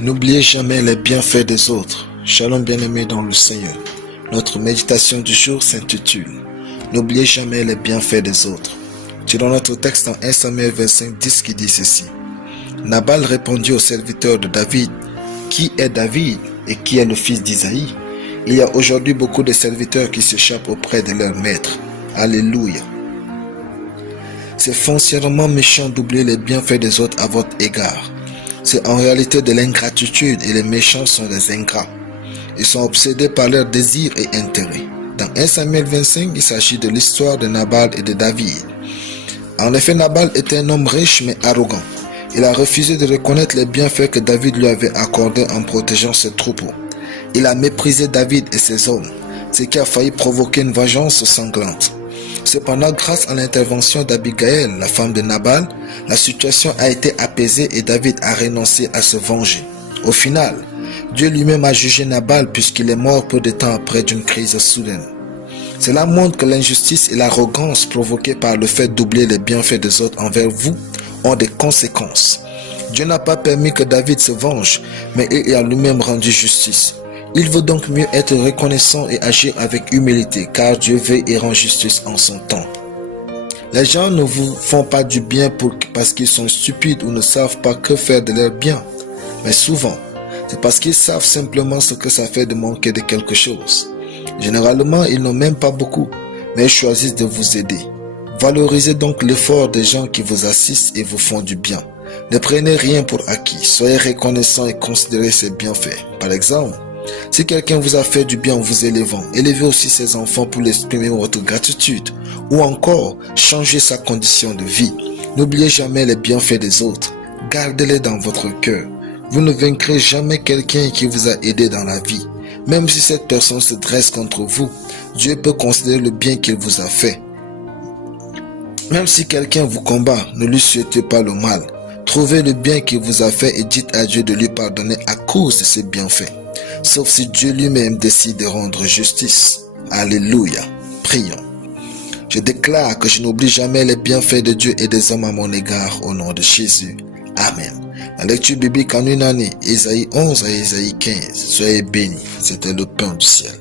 N'oubliez jamais les bienfaits des autres. Shalom bien-aimés dans le Seigneur. Notre méditation du jour s'intitule « N'oubliez jamais les bienfaits des autres ». Tirons notre texte en 1 Samuel 25:10 qui dit ceci. Nabal répondit au serviteur de David « Qui est David et qui est le fils d'Isaïe ?» Il y a aujourd'hui beaucoup de serviteurs qui s'échappent auprès de leur maître. Alléluia. C'est foncièrement méchant d'oublier les bienfaits des autres à votre égard. C'est en réalité de l'ingratitude et les méchants sont des ingrats. Ils sont obsédés par leurs désirs et intérêts. Dans 1 Samuel 25, il s'agit de l'histoire de Nabal et de David. En effet, Nabal était un homme riche mais arrogant. Il a refusé de reconnaître les bienfaits que David lui avait accordés en protégeant ses troupeaux. Il a méprisé David et ses hommes, ce qui a failli provoquer une vengeance sanglante. Cependant, grâce à l'intervention d'Abigaël, la femme de Nabal, la situation a été apaisée et David a renoncé à se venger. Au final, Dieu lui-même a jugé Nabal puisqu'il est mort peu de temps après d'une crise soudaine. Cela montre que l'injustice et l'arrogance provoquées par le fait d'oublier les bienfaits des autres envers vous ont des conséquences. Dieu n'a pas permis que David se venge, mais il a lui-même rendu justice. Il vaut donc mieux être reconnaissant et agir avec humilité, car Dieu veille et rend justice en son temps. Les gens ne vous font pas du bien parce qu'ils sont stupides ou ne savent pas que faire de leur bien. Mais souvent, c'est parce qu'ils savent simplement ce que ça fait de manquer de quelque chose. Généralement, ils n'ont même pas beaucoup, mais ils choisissent de vous aider. Valorisez donc l'effort des gens qui vous assistent et vous font du bien. Ne prenez rien pour acquis, soyez reconnaissant et considérez ses bienfaits. Par exemple, si quelqu'un vous a fait du bien en vous élevant, élevez aussi ses enfants pour exprimer votre gratitude. Ou encore, changez sa condition de vie. N'oubliez jamais les bienfaits des autres. Gardez-les dans votre cœur. Vous ne vaincrez jamais quelqu'un qui vous a aidé dans la vie. Même si cette personne se dresse contre vous, Dieu peut considérer le bien qu'il vous a fait. Même si quelqu'un vous combat, ne lui souhaitez pas le mal. Trouvez le bien qu'il vous a fait et dites à Dieu de lui pardonner à cause de ses bienfaits. Sauf si Dieu lui-même décide de rendre justice. Alléluia. Prions. Je déclare que je n'oublie jamais les bienfaits de Dieu et des hommes à mon égard au nom de Jésus. Amen. La lecture biblique en une année, Ésaïe 11 à Ésaïe 15. Soyez bénis. C'était le pain du ciel.